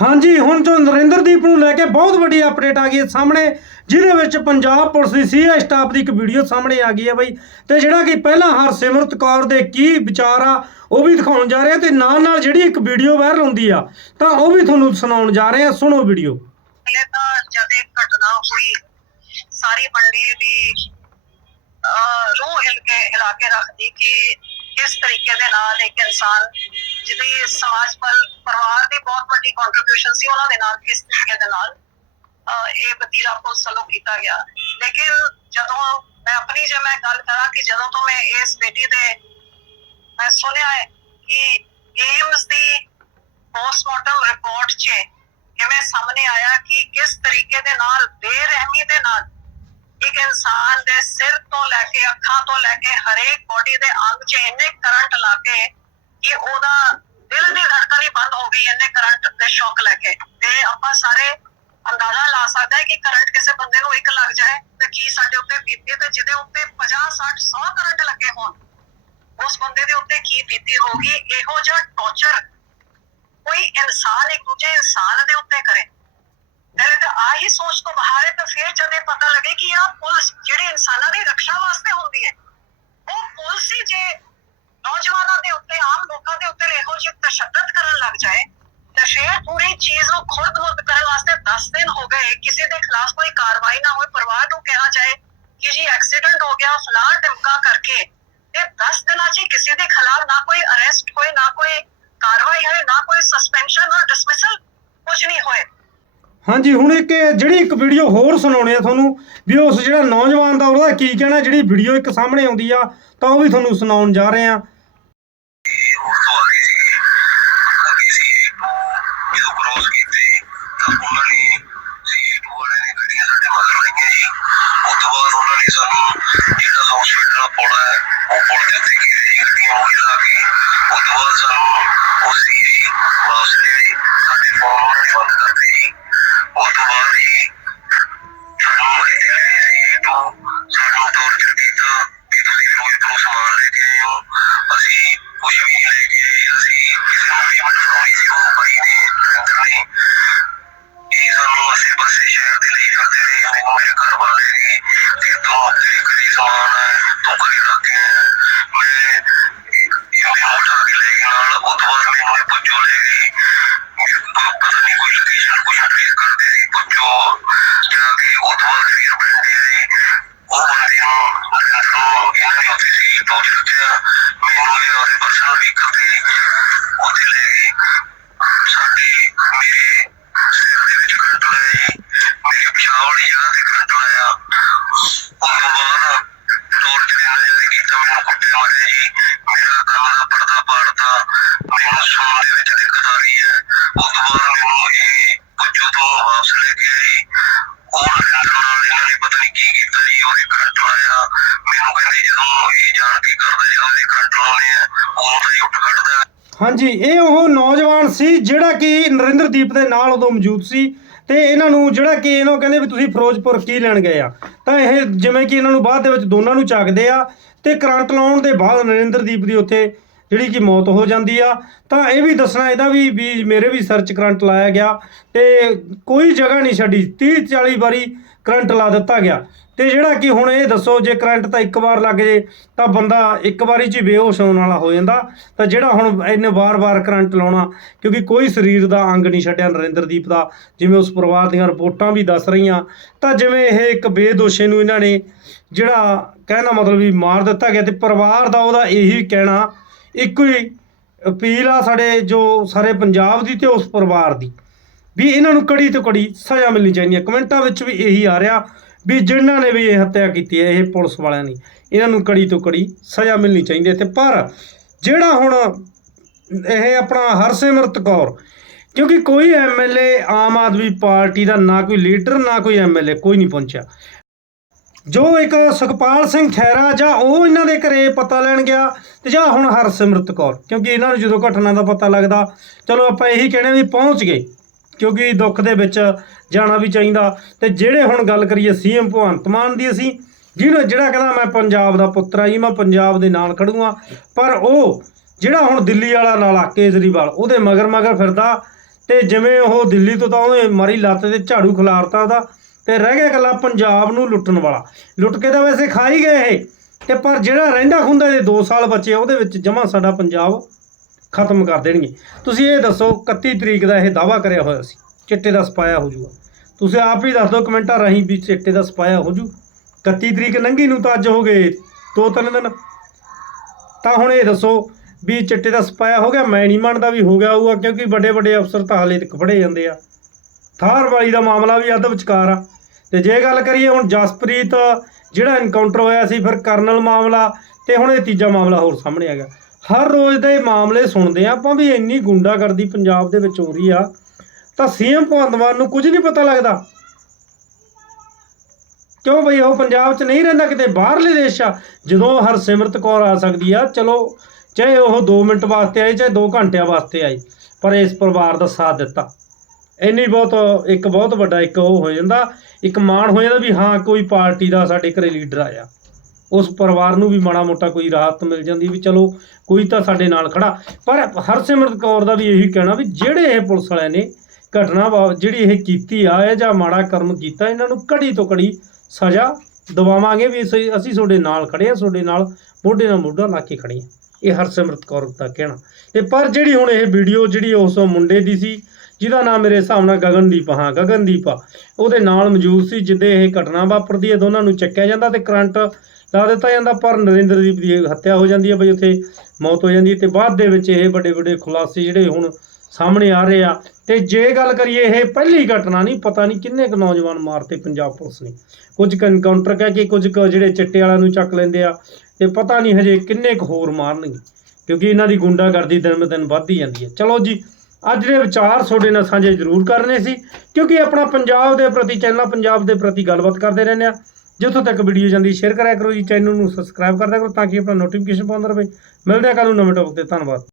ਹਾਂਜੀ ਹੁਣ ਜੋ ਨਰਿੰਦਰਦੀਪ ਨੂੰ ਲੈ ਕੇ ਬਹੁਤ ਵੱਡੀ ਅਪਡੇਟ ਆ ਗਈ ਹੈ ਸਾਹਮਣੇ ਜਿਹਦੇ ਵਿੱਚ ਪੰਜਾਬ ਪੁਲਿਸ ਦੀ ਸੀਆਈ ਸਟਾਫ ਦੀ ਇੱਕ ਵੀਡੀਓ ਸਾਹਮਣੇ ਆ ਗਈ ਹੈ ਬਈ। ਤੇ ਜਿਹੜਾ ਕਿ ਪਹਿਲਾਂ ਹਰਸਿਮਰਤ ਕੌਰ ਦੇ ਕੀ ਵਿਚਾਰ ਆ ਉਹ ਵੀ ਦਿਖਾਉਣ ਜਾ ਰਹੇ ਆ ਤੇ ਨਾਲ ਨਾਲ ਜਿਹੜੀ ਇੱਕ ਵੀਡੀਓ ਵਾਇਰਲ ਹੁੰਦੀ ਆ ਤਾਂ ਉਹ ਵੀ ਤੁਹਾਨੂੰ ਸੁਣਾਉਣ ਜਾ ਰਹੇ ਆ। ਸੁਣੋ ਵੀਡੀਓ ਪਹਿਲੇ ਤਾਂ ਜਦ ਇਹ ਘਟਨਾ ਹੋਈ ਸਾਰੀ ਮੰਡੀ ਦੀ ਅਹ, ਹਿਲ ਕੇ ਹਿਲਾ ਕੇ ਰੱਖਦੀ ਕਿ ਕਿਸ ਤਰੀਕੇ ਦੇ ਨਾਲ ਇੱਕ ਇਨਸਾਨ ਜਿਹਦੀ ਸਮਾਜ ਪਰ ਪਰਿਵਾਰ ਦੀ ਬਹੁਤ ਵੱਡੀ ਕੰਟਰੀਬਿਊਸ਼ਨ ਸੀ ਉਹਨਾਂ ਦੇ ਨਾਲ, ਕਿਸ ਤਰੀਕੇ ਦੇ ਨਾਲ ਇਹ ਵਤੀਰਾ ਪੁਲਿਸ ਵੱਲੋਂ ਕੀਤਾ ਗਿਆ। ਲੇਕਿਨ ਜਦੋਂ ਮੈਂ ਆਪਣੀ ਜੇ ਮੈਂ ਗੱਲ ਕਰਾਂ ਕਿ ਜਦੋਂ ਤੋਂ ਮੈਂ ਇਸ ਬੇਟੀ ਦੇ, ਮੈਂ ਸੁਣਿਆ ਹੈ ਕਿ ਏਮਸ ਦੀ ਪੋਸਟਮਾਰਟਮ ਰਿਪੋਰਟ 'ਚ ਕਿਵੇਂ ਸਾਹਮਣੇ ਆਇਆ ਕਿ ਕਿਸ ਤਰੀਕੇ ਦੇ ਨਾਲ, ਬੇਰਹਿਮੀ ਦੇ ਨਾਲ ਇੱਕ ਇਨਸਾਨ ਦੇ ਸਿਰ ਤੋਂ ਲੈ ਕੇ ਅੱਖਾਂ ਤੋਂ ਲੈ ਕੇ ਹਰੇਕ ਬੋਡੀ ਦੇ ਅੰਗ 'ਚ ਇੰਨੇ ਕਰੰਟ ਲਾ ਕੇ ਕਿ ਉਹਦਾ ਦਿਲ ਦੀ ਧੜਕਣ ਹੀ ਬੰਦ ਹੋ ਗਈ ਇੰਨੇ ਕਰੰਟ ਦੇ ਸ਼ੌਕ ਲੈ ਕੇ। ਤੇ ਆਪਾਂ ਸਾਰੇ ਅੰਦਾਜ਼ਾ ਲਾ ਸਕਦਾ ਹੈ ਕਿ ਕਰੰਟ ਕਿਸੇ ਬੰਦੇ ਨੂੰ ਇੱਕ ਲੱਗ ਜਾਏ ਤੇ ਕੀ ਸਾਡੇ ਉੱਤੇ ਬੀਤੇ ਤੇ ਜਿਹਦੇ ਉੱਤੇ 50 60 100 ਕਰੰਟ ਲੱਗੇ ਹੋਣ, ਉਸ ਬੰਦੇ ਦੇ ਉੱਤੇ ਕੀ ਬੀਤੀ ਹੋਗੀ ਇਹੋ ਜਿਹਾ ਟੌਰਚਰ ਕੋਈ ਇਨਸਾਨ ਇੱਕ ਦੂਜੇ ਇਨਸਾਨ ਦੇ ਉੱਤੇ ਕਰੇ। ਮੇਰੇ ਤਾਂ ਆਹੀ ਸੋਚ ਤੋਂ ਬਾਹਰ ਹੈ ਤਾਂ ਫਿਰ ਜਦ ਇਹ ਪਤਾ ਲੱਗੇ ਕਿ ਆ ਪੁਲਿਸ ਜਿਹੜੀ ਇਨਸਾਨਾਂ ਦੀ ਰੱਖਿਆ ਵਾਸਤੇ ਹੁੰਦੀ ਹੈ ਉਹ ਪੁਲਿਸ ਹੀ ਜੇ ਨੌਜਵਾਨਾਂ ਦੇ ਉੱਤੇ ਆਮ ਲੋਕਾਂ ਦੇ ਉੱਤੇ ਇਹੋ ਜਿਹੀ ਤਸ਼ੱਦਦ ਕਰਨ ਲੱਗ ਜਾਏ, ਤਾਂ ਫਿਰ ਪੂਰੀ ਚੀਜ਼ ਨੂੰ ਖੁਰਦ ਮੁਰਦ ਕਰਨ ਵਾਸਤੇ 10 ਦਿਨ ਹੋ ਗਏ, ਕਿਸੇ ਦੇ ਖਿਲਾਫ ਕੋਈ ਕਾਰਵਾਈ ਨਾ ਹੋਏ, ਪਰਿਵਾਰ ਨੂੰ ਕਿਹਾ ਜਾਏ ਕਿ ਜੀ ਐਕਸੀਡੈਂਟ ਹੋ ਗਿਆ, ਫਲਾਹ ਟਿਮਕਾ ਕਰਕੇ, ਤੇ 10 ਦਿਨਾਂ 'ਚ ਹੀ ਕਿਸੇ ਦੇ ਖਿਲਾਫ ਨਾ ਕੋਈ ਅਰੈਸਟ ਹੋਏ, ਨਾ ਕੋਈ ਕਾਰਵਾਈ ਹੋਏ, ਨਾ ਕੋਈ ਸਸਪੈਂਸ਼ਨ ਔਰ ਡਿਸਮਿਸਲ ਕੁਝ ਨਹੀਂ ਹੋਏ। ਹਾਂਜੀ, ਹੁਣ ਇੱਕ ਇਹ ਜਿਹੜੀ ਇੱਕ ਵੀਡੀਓ ਹੋਰ ਸੁਣਾਉਣੀ ਆ ਤੁਹਾਨੂੰ, ਵੀ ਉਸ ਜਿਹੜਾ ਨੌਜਵਾਨ ਦਾ ਉਹਦਾ ਕੀ ਕਹਿਣਾ, ਜਿਹੜੀ ਵੀਡੀਓ ਇੱਕ ਸਾਹਮਣੇ ਆਉਂਦੀ ਆ, ਤਾਂ ਉਹ ਵੀ ਤੁਹਾਨੂੰ ਸੁਣਾਉਣ ਜਾ ਰਹੇ ਆ। ਨੂੰ ਸੀ ਉਹ ਬਾਈ ਨੇ ਨਰਿੰਦਰ ਨੇ ਇਹ ਸਾਨੂੰ ਆਸੇ ਪਾਸੇ ਸ਼ਹਿਰ ਦੇ ਲਈ ਫਿਰਦੇ ਰਹੇ ਮੈਨੂੰ ਮੇਰੇ ਘਰ ਵਾਲੇ ਨੇ ਕਿ ਤੂੰ ਤੇਰੇ ਘਰੇ ਸਮਾਨ ਹੈ ਤੂੰ ਘਰੇ ਰੱਖ ਕੇ ਮੈਂ ਇਹ ਮੈਨੂੰ ਉਠਾ ਕੇ ਲੈ ਗਏ ਨਾਲ ਉਹ ਤੋਂ ਬਾਅਦ ਮੈਨੂੰ ਇਹ ਪੁੱਜੋ ਲੈ ਗਈ ਪਤਾ ਨਹੀਂ ਕੋਈ ਲੋਕੇਸ਼ਨ ਕੁਝ ਟ੍ਰੇਸ ਕਰਦੇ ਸੀ ਪੁੱਜੋ ਜਾ ਕੇ ਉਹ ਤੋਂ ਬਾਅਦ ਫਿਰ ਬੰਦੇ ਆਏ ਉਹ ਬੰਦੇ ਨੂੰ ਨਰਿੰਦਰ ਨੂੰ ਇਹਨਾਂ ਨੇ ਉੱਥੇ ਸੀ ਪਹੁੰਚ ਰੱਖਿਆ ਮੈਨੂੰ ਇਹ ਉਹਦੇ ਪਰਸਨਲ ਵਹੀਕਲ ਤੇ ਉੱਥੇ ਲੈ ਗਏ ਸਾਡੇ ਮੇਰੇ ਸਿਰ ਦੇ ਵਿੱਚ ਕਰੰਟ ਲਾਇਆ ਜੀ ਮੇਰੇ ਪਿਸ਼ਾਬ ਵਾਲੀ ਜਗ੍ਹਾ ਤੇ ਕਰੰਟ ਲਾਇਆ ਉਸ ਤੋਂ ਬਾਅਦ ਟੌਰਚਰ ਇਹਨਾਂ ਜ਼ਿਆਦਾ ਕੀਤਾ ਮੈਨੂੰ ਜੀ। ਮੇਰਾ ਕੰਨ ਦਾ ਪਰਦਾ ਪਾੜਤਾ ਮੈਨੂੰ ਸੌਣ ਦੇ ਵਿੱਚ ਦਿੱਕਤ ਆ ਰਹੀ ਹੈ। ਉਸ ਤੋਂ ਬਾਅਦ ਮੈਨੂੰ ਇਹ ਪੁੱਜੋ ਤੋਂ ਵਾਪਸ ਲੈ ਕੇ ਆਈ ਉਹ ਨਰਿੰਦਰ ਨਾਲ ਇਹਨਾਂ ਨੇ ਪਤਾ ਨਹੀਂ ਕੀ ਕੀਤਾ ਜੀ, ਉਹਦੇ ਕਰੰਟ ਲਾਇਆ। ਮੈਨੂੰ ਕਹਿੰਦੇ ਜਦੋਂ ਇਹ ਜਾਣ ਕੇ ਕਰਦਾ, ਜਦੋਂ ਇਹ ਕਰੰਟ ਲਾਉਣੇ ਆ, ਉਦੋਂ ਤਾਂ ਹੀ ਉੱਠ ਖੜਦਾ। ਹਾਂਜੀ, ਇਹ ਉਹ ਨੌਜਵਾਨ ਸੀ ਜਿਹੜਾ ਕਿ ਨਰਿੰਦਰਦੀਪ ਦੇ ਨਾਲ ਉਦੋਂ ਮੌਜੂਦ ਸੀ। ਤੇ ਇਹਨਾਂ ਨੂੰ ਜਿਹੜਾ ਕਿ ਇਹਨਾਂ ਨੂੰ ਕਹਿੰਦੇ ਵੀ ਤੁਸੀਂ ਫਿਰੋਜ਼ਪੁਰ ਕੀ ਲੈਣ ਗਏ ਆ? ਤਾਂ ਇਹ ਜਿਵੇਂ ਕਿ ਇਹਨਾਂ ਨੂੰ ਬਾਅਦ ਦੇ ਵਿੱਚ ਦੋਨਾਂ ਨੂੰ ਚੱਕਦੇ ਆ ਤੇ ਕਰੰਟ ਲਾਉਣ ਦੇ ਬਾਅਦ ਨਰਿੰਦਰਦੀਪ ਦੀ ਉੱਥੇ ਜਿਹੜੀ ਕਿ ਮੌਤ ਹੋ ਜਾਂਦੀ ਆ। ਤਾਂ ਇਹ ਵੀ ਦੱਸਣਾ ਇਹਦਾ ਵੀ ਵੀ ਮੇਰੇ ਵੀ ਸਰਚ ਕਰੰਟ ਲਾਇਆ ਗਿਆ ਤੇ ਕੋਈ ਜਗ੍ਹਾ ਨਹੀਂ ਛੱਡੀ। 30 40 ਵਾਰੀ ਕਰੰਟ ਲਾ ਦਿੱਤਾ ਗਿਆ। ਤੇ ਜਿਹੜਾ ਕਿ ਹੁਣ ਇਹ ਦੱਸੋ, ਜੇ ਕਰੰਟ ਤਾਂ ਇੱਕ ਵਾਰ ਲੱਗ ਜੇ, ਤਾਂ ਬੰਦਾ ਇੱਕ ਵਾਰੀ 'ਚ ਹੀ ਬੇਹੋਸ਼ ਹੋਣ ਵਾਲਾ ਹੋ ਜਾਂਦਾ। ਤਾਂ ਜਿਹੜਾ ਹੁਣ ਇਹਨੇ ਵਾਰ-ਵਾਰ ਕਰੰਟ ਲਾਉਣਾ, ਕਿਉਂਕਿ ਕੋਈ ਸਰੀਰ ਦਾ ਅੰਗ ਨਹੀਂ ਛੱਡਿਆ ਨਰਿੰਦਰਦੀਪ ਦਾ, ਜਿਵੇਂ ਉਸ ਪਰਿਵਾਰ ਦੀਆਂ ਰਿਪੋਰਟਾਂ ਵੀ ਦੱਸ ਰਹੀਆਂ। ਤਾਂ ਜਿਵੇਂ ਇਹ ਇੱਕ ਬੇਦੋਸ਼ੇ ਨੂੰ ਇਹਨਾਂ ਨੇ ਜਿਹੜਾ ਕਹਿਣਾ ਮਤਲਬ ਵੀ ਮਾਰ ਦਿੱਤਾ ਗਿਆ, ਤੇ ਪਰਿਵਾਰ ਦਾ ਉਹਦਾ ਇਹੀ ਕਹਿਣਾ, ਇੱਕੋ ਹੀ ਅਪੀਲ ਆ ਸਾਡੇ ਜੋ ਸਾਰੇ ਪੰਜਾਬ ਦੀ ਤੇ ਉਸ ਪਰਿਵਾਰ ਦੀ। ਵੀ ਇਹਨਾਂ ਨੂੰ ਕੜੀ ਤੋਂ ਕੜੀ ਸਜ਼ਾ ਮਿਲਣੀ ਚਾਹੀਦੀ ਹੈ। ਕਮੈਂਟਾਂ ਵਿੱਚ ਵੀ ਇਹੀ ਆ ਰਿਹਾ ਵੀ ਜਿਨ੍ਹਾਂ ਨੇ ਵੀ ਇਹ ਹੱਤਿਆ ਕੀਤੀ ਹੈ, ਇਹ ਪੁਲਿਸ ਵਾਲਿਆਂ ਨੇ, ਇਹਨਾਂ ਨੂੰ ਕੜੀ ਤੋਂ ਕੜੀ ਸਜ਼ਾ ਮਿਲਣੀ ਚਾਹੀਦੀ ਹੈ। ਤੇ ਪਰ ਜਿਹੜਾ ਹੁਣ ਇਹ ਆਪਣਾ ਹਰਸਿਮਰਤ ਕੌਰ, ਕਿਉਂਕਿ ਕੋਈ ਐਮਐਲਏ ਆਮ ਆਦਮੀ ਪਾਰਟੀ ਦਾ ਨਾ ਕੋਈ ਲੀਡਰ, ਨਾ ਕੋਈ ਐਮਐਲਏ ਕੋਈ ਨਹੀਂ ਪਹੁੰਚਿਆ। ਜੋ ਇੱਕ ਸੁਖਪਾਲ ਸਿੰਘ ਖੈਰਾ ਜਾਂ ਉਹ ਇਹਨਾਂ ਦੇ ਘਰੇ ਪਤਾ ਲੈਣ ਗਿਆ ਤੇ ਜਾਂ ਹੁਣ ਹਰਸਿਮਰਤ ਕੌਰ, ਕਿਉਂਕਿ ਇਹਨਾਂ ਨੂੰ ਜਦੋਂ ਘਟਨਾ ਦਾ ਪਤਾ ਲੱਗਦਾ, ਚਲੋ ਆਪਾਂ ਇਹੀ ਕਹਿੰਦੇ ਵੀ ਪਹੁੰਚ ਗਏ। ਕਿਉਂਕਿ ਦੁੱਖ ਦੇ ਵਿੱਚ ਜਾਣਾ ਵੀ ਚਾਹੀਦਾ। ਤੇ ਜਿਹੜੇ ਹੁਣ ਗੱਲ ਕਰੀਏ ਸੀਐਮ ਭਗਵੰਤ ਮਾਨ ਦੀ ਅਸੀਂ, ਜਿਹਨੂੰ ਜਿਹੜਾ ਕਹਿੰਦਾ ਮੈਂ ਪੰਜਾਬ ਦਾ ਪੁੱਤਰ ਆ, ਜੀ ਮੈਂ ਪੰਜਾਬ ਦੇ ਨਾਲ ਖੜੂੰਗਾ। ਪਰ ਉਹ ਜਿਹੜਾ ਹੁਣ ਦਿੱਲੀ ਵਾਲਾ ਨਾਲਾ ਕੇਜਰੀਵਾਲ, ਉਹਦੇ ਮਗਰ ਮਗਰ ਫਿਰਦਾ। ਤੇ ਜਿਵੇਂ ਉਹ ਦਿੱਲੀ ਤੋਂ ਤਾਂ ਉਹਨੇ ਮਾਰੀ ਲੱਤ ਤੇ ਝਾੜੂ ਖਿਲਾਰਤਾ ਉਹਦਾ। ਤੇ ਰਹਿ ਗਿਆ ਇਕੱਲਾ ਪੰਜਾਬ ਨੂੰ ਲੁੱਟਣ ਵਾਲਾ। ਲੁੱਟ ਕੇ ਤਾਂ ਵੈਸੇ ਖਾ ਹੀ ਗਏ ਇਹ। ਤੇ ਪਰ ਜਿਹੜਾ ਰਹਿੰਦਾ ਖੁੰਦਾ ਦੇ 2 ਸਾਲ ਬਚੇ ਉਹਦੇ ਵਿੱਚ ਜਮਾ ਸਾਡਾ ਪੰਜਾਬ ਖਤਮ ਕਰ ਦੇਣਗੇ। ਤੁਸੀਂ ਇਹ ਦੱਸੋ 31 ਤਰੀਕ ਦਾ ਇਹ ਦਾਵਾ ਕਰਿਆ ਹੋਇਆ ਸੀ, ਚਿੱਟੇ ਦਾ ਸਪਾਇਆ ਹੋ ਜੂਗਾ ਤੁਸੀਂ ਆਪ ਹੀ ਦੱਸ ਦਿਓ ਕਮੈਂਟਾਂ ਰਾਹੀਂ ਵੀ ਚਿੱਟੇ ਦਾ ਸਪਾਇਆ ਹੋ ਜੂ 31 ਤਰੀਕ ਲੰਘੀ ਨੂੰ ਤਾਂ ਅੱਜ ਹੋ ਗਏ ਦੋ ਤਿੰਨ ਦਿਨ। ਤਾਂ ਹੁਣ ਇਹ ਦੱਸੋ ਵੀ ਚਿੱਟੇ ਦਾ ਸਪਾਇਆ ਹੋ ਗਿਆ, ਮੈਂ ਨਹੀਂ ਮੰਨਦਾ ਵੀ ਹੋ ਗਿਆ ਹੋਊਗਾ, ਕਿਉਂਕਿ ਵੱਡੇ ਵੱਡੇ ਅਫਸਰ ਤਾਂ ਹਾਲੇ ਤੱਕ ਫੜੇ ਜਾਂਦੇ ਆ। ਥਾਰ ਵਾਲੀ ਦਾ ਮਾਮਲਾ ਵੀ ਅੱਧ ਵਿਚਕਾਰ ਆ। ਤੇ ਜੇ ਗੱਲ ਕਰੀਏ ਹੁਣ ਜਸਪ੍ਰੀਤ, ਜਿਹੜਾ ਐਨਕਾਊਂਟਰ ਹੋਇਆ ਸੀ ਫਿਰ ਕਰਨਲ ਮਾਮਲਾ ਤੇ ਹੁਣ ਇਹ ਤੀਜਾ ਮਾਮਲਾ ਹੋਰ ਸਾਹਮਣੇ ਆ ਗਿਆ। ਹਰ ਰੋਜ਼ ਦੇ ਮਾਮਲੇ ਸੁਣਦੇ ਆ ਆਪਾਂ ਵੀ ਇੰਨੀ ਗੁੰਡਾਗਰਦੀ ਪੰਜਾਬ ਦੇ ਵਿੱਚ ਹੋ ਰਹੀ ਆ, ਤਾਂ ਸੀਐਮ ਭਗਵੰਤ ਮਾਨ ਨੂੰ ਕੁਝ ਨਹੀਂ ਪਤਾ ਲੱਗਦਾ। ਕਿਉਂ ਬਈ ਉਹ ਪੰਜਾਬ 'ਚ ਨਹੀਂ ਰਹਿੰਦਾ ਕਿਤੇ? ਬਾਹਰਲੇ ਦੇਸ਼ ਆ। ਜਦੋਂ ਹਰਸਿਮਰਤ ਕੌਰ ਆ ਸਕਦੀ ਆ, ਚਲੋ, ਚਾਹੇ ਉਹ 2 ਮਿੰਟ ਵਾਸਤੇ ਆਈ ਚਾਹੇ 2 ਘੰਟਿਆਂ ਵਾਸਤੇ ਆਈ ਪਰ ਇਸ ਪਰਿਵਾਰ ਦਾ ਸਾਥ ਦਿੱਤਾ। ਇੰਨੀ ਬਹੁਤ, ਇੱਕ ਬਹੁਤ ਵੱਡਾ ਇੱਕ ਉਹ ਹੋ ਜਾਂਦਾ, ਇੱਕ ਮਾਣ ਹੋ ਜਾਂਦਾ ਵੀ ਹਾਂ, ਕੋਈ ਪਾਰਟੀ ਦਾ ਸਾਡੇ ਘਰੇ ਲੀਡਰ ਆਇਆ। ਉਸ ਪਰਿਵਾਰ ਨੂੰ ਵੀ ਮਾੜਾ ਮੋਟਾ ਕੋਈ ਰਾਹਤ ਮਿਲ ਜਾਂਦੀ ਵੀ ਚਲੋ ਕੋਈ ਤਾਂ ਸਾਡੇ ਨਾਲ ਖੜਾ। ਪਰ ਹਰਸਿਮਰਤ ਕੌਰ ਦਾ ਵੀ ਇਹੀ ਕਹਿਣਾ ਵੀ ਜਿਹੜੇ ਇਹ ਪੁਲਿਸ ਵਾਲਿਆਂ ਨੇ ਘਟਨਾ ਵਾ- ਜਿਹੜੀ ਇਹ ਕੀਤੀ ਆ, ਇਹ ਜਾਂ ਮਾੜਾ ਕਰਮ ਕੀਤਾ, ਇਹਨਾਂ ਨੂੰ ਕੜੀ ਤੋਂ ਕੜੀ ਸਜ਼ਾ ਦਵਾਵਾਂਗੇ ਵੀ ਅਸੀਂ ਅਸੀਂ ਤੁਹਾਡੇ ਨਾਲ ਖੜੇ ਆ, ਤੁਹਾਡੇ ਨਾਲ ਮੋਢੇ ਨਾਲ ਮੋਢਾ ਲਾ ਕੇ ਖੜੇ ਆ। ਇਹ ਹਰਸਿਮਰਤ ਕੌਰ ਦਾ ਕਹਿਣਾ। ਤੇ ਪਰ ਜਿਹੜੀ ਹੁਣ ਇਹ ਵੀਡੀਓ ਜਿਹੜੀ ਉਸ ਮੁੰਡੇ ਦੀ ਸੀ, ਜਿਹਦਾ ਨਾਮ ਮੇਰੇ ਹਿਸਾਬ ਨਾਲ ਗਗਨਦੀਪ ਹਾਂ, ਗਗਨਦੀਪ ਆ, ਉਹਦੇ ਨਾਲ ਮੌਜੂਦ ਸੀ, ਜਿੱਦੇ ਇਹ ਘਟਨਾ ਵਾਪਰਦੀ ਹੈ ਦੋਨਾਂ ਨੂੰ ਚੱਕਿਆ ਜਾਂਦਾ ਤੇ ਕਰੰਟ ਲਾ ਦਿੱਤਾ ਜਾਂਦਾ, ਪਰ ਨਰਿੰਦਰਦੀਪ ਦੀ ਹੱਤਿਆ ਹੋ ਜਾਂਦੀ ਹੈ ਬਈ ਉੱਥੇ ਮੌਤ ਹੋ ਜਾਂਦੀ ਹੈ ਤੇ ਬਾਅਦ ਦੇ ਵਿੱਚ ਇਹ ਵੱਡੇ ਵੱਡੇ ਖੁਲਾਸੇ ਜਿਹੜੇ ਹੁਣ ਸਾਹਮਣੇ ਆ ਰਹੇ ਆ। ਤੇ ਜੇ ਗੱਲ ਕਰੀਏ ਇਹ ਪਹਿਲੀ ਘਟਨਾ ਨਹੀਂ, ਪਤਾ ਨਹੀਂ ਕਿੰਨੇ ਕੁ ਨੌਜਵਾਨ ਮਾਰਤੇ ਪੰਜਾਬ ਪੁਲਿਸ ਨੇ। ਕੁਝ ਕੁ ਐਨਕਾਊਂਟਰ ਕਹਿ ਕੇ ਕੁਝ ਕੁ ਜਿਹੜੇ ਚਿੱਟੇ ਵਾਲਿਆਂ ਨੂੰ ਚੱਕ ਲੈਂਦੇ ਆ ਤੇ ਪਤਾ ਨਹੀਂ ਹਜੇ ਕਿੰਨੇ ਕੁ ਹੋਰ ਮਾਰਨਗੇ, ਕਿਉਂਕਿ ਇਹਨਾਂ ਦੀ ਗੁੰਡਾਗਰਦੀ ਦਿਨ ਬ ਦਿਨ ਵੱਧਦੀ ਜਾਂਦੀ ਹੈ। ਚਲੋ ਜੀ, ਅੱਜ ਦੇ ਵਿਚਾਰ ਤੁਹਾਡੇ ਨਾਲ ਸਾਂਝੇ ਜ਼ਰੂਰ ਕਰਨੇ ਸੀ, ਕਿਉਂਕਿ ਆਪਣਾ ਪੰਜਾਬ ਦੇ ਪ੍ਰਤੀ, ਚੈਨਲ ਪੰਜਾਬ ਦੇ ਪ੍ਰਤੀ ਗੱਲਬਾਤ ਕਰਦੇ ਰਹਿੰਦੇ ਆ। ਜਿੱਥੋਂ ਤੱਕ ਵੀਡੀਓ ਜਾਂਦੀ ਸ਼ੇਅਰ ਕਰਿਆ ਕਰੋ ਜੀ ਚੈਨਲ ਨੂੰ ਸਬਸਕ੍ਰਾਈਬ ਕਰਦਿਆ ਕਰੋ ਤਾਂ ਕਿ ਆਪਣਾ ਨੋਟੀਫਿਕੇਸ਼ਨ ਪਾਉਂਦਾ ਰਹੇ। ਮਿਲਦੇ ਆ ਕੱਲ ਨੂੰ ਨਵੇਂ ਟੌਪਿਕ ਤੇ, ਧੰਨਵਾਦ।